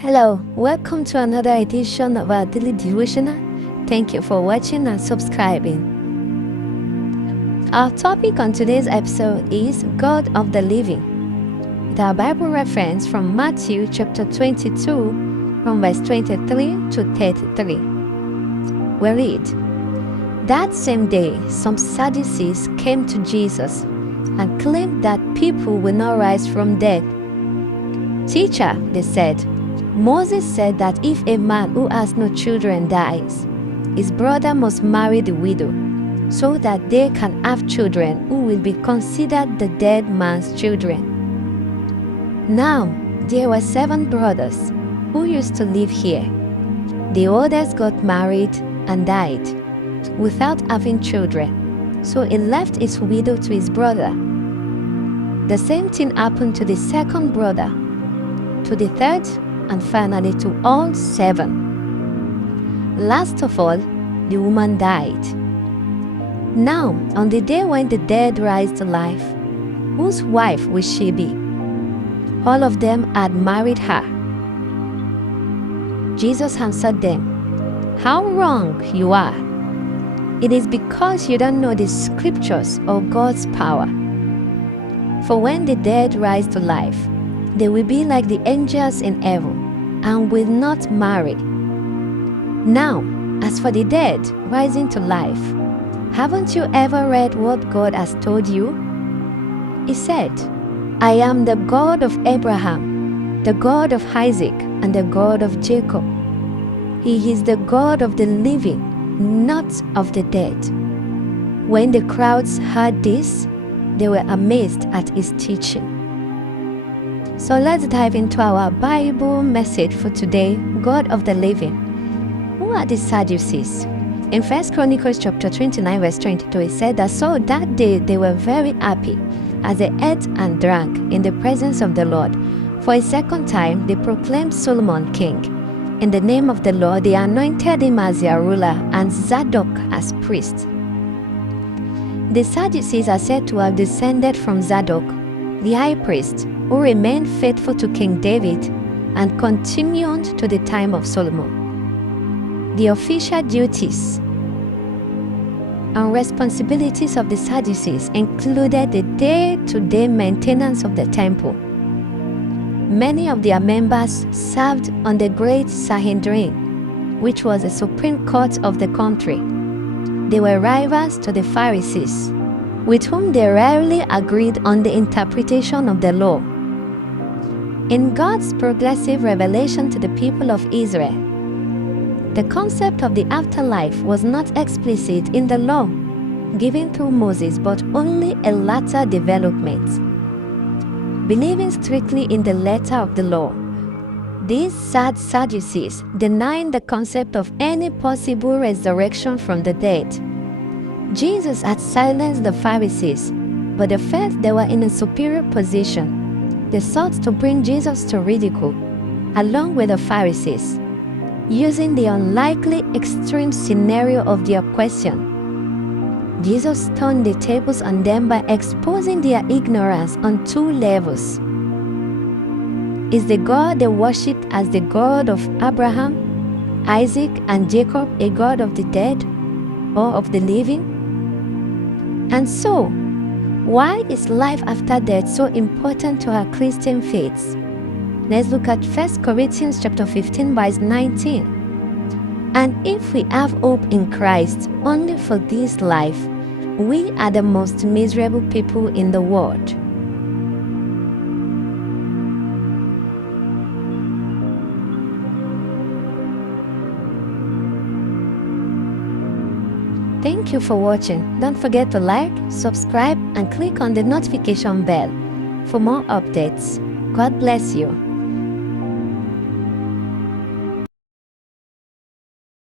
Hello, welcome to another edition of our daily devotional. Thank you for watching and subscribing. Our topic on today's episode is God of the Living, with our Bible reference from Matthew chapter 22, from verse 23 to 33. We read, "That same day, some Sadducees came to Jesus and claimed that people will not rise from dead. 'Teacher,' they said, 'Moses said that if a man who has no children dies, his brother must marry the widow, so that they can have children who will be considered the dead man's children.' Now, there were 7 brothers who used to live here. The oldest got married and died without having children, so he left his widow to his brother. The same thing happened to the second brother, to the third, and finally to all 7. Last of all, the woman died. Now, on the day when the dead rise to life, whose wife will she be? All of them had married her." Jesus answered them, "How wrong you are! It is because you don't know the scriptures or God's power. For when the dead rise to life, they will be like the angels in heaven and will not marry. Now, as for the dead rising to life, haven't you ever read what God has told you? He said, 'I am the God of Abraham, the God of Isaac, and the God of Jacob.' He is the God of the living, not of the dead." When the crowds heard this, they were amazed at his teaching. So let's dive into our Bible message for today, God of the Living. Who are the Sadducees? In 1 Chronicles chapter 29 verse 22, it said that so that day they were very happy as they ate and drank in the presence of the Lord. For a second time they proclaimed Solomon king. In the name of the Lord they anointed him as their ruler and Zadok as priest. The Sadducees are said to have descended from Zadok, the high priest, who remained faithful to King David and continued to the time of Solomon. The official duties and responsibilities of the Sadducees included the day-to-day maintenance of the temple. Many of their members served on the Great Sanhedrin, which was the supreme court of the country. They were rivals to the Pharisees, with whom they rarely agreed on the interpretation of the law. In God's progressive revelation to the people of Israel, the concept of the afterlife was not explicit in the law given through Moses, but only a later development. Believing strictly in the letter of the law, these Sadducees denied the concept of any possible resurrection from the dead. Jesus had silenced the Pharisees, but they felt they were in a superior position. They sought to bring Jesus to ridicule, along with the Pharisees, using the unlikely extreme scenario of their question. Jesus turned the tables on them by exposing their ignorance on 2 levels. Is the God they worshipped as the God of Abraham, Isaac, and Jacob a God of the dead or of the living? And so, why is life after death so important to our Christian faiths? Let's look at 1 Corinthians chapter 15 verse 19. "And if we have hope in Christ only for this life, we are the most miserable people in the world." Thank you for watching. Don't forget to like, subscribe, and click on the notification bell for more updates. God bless you.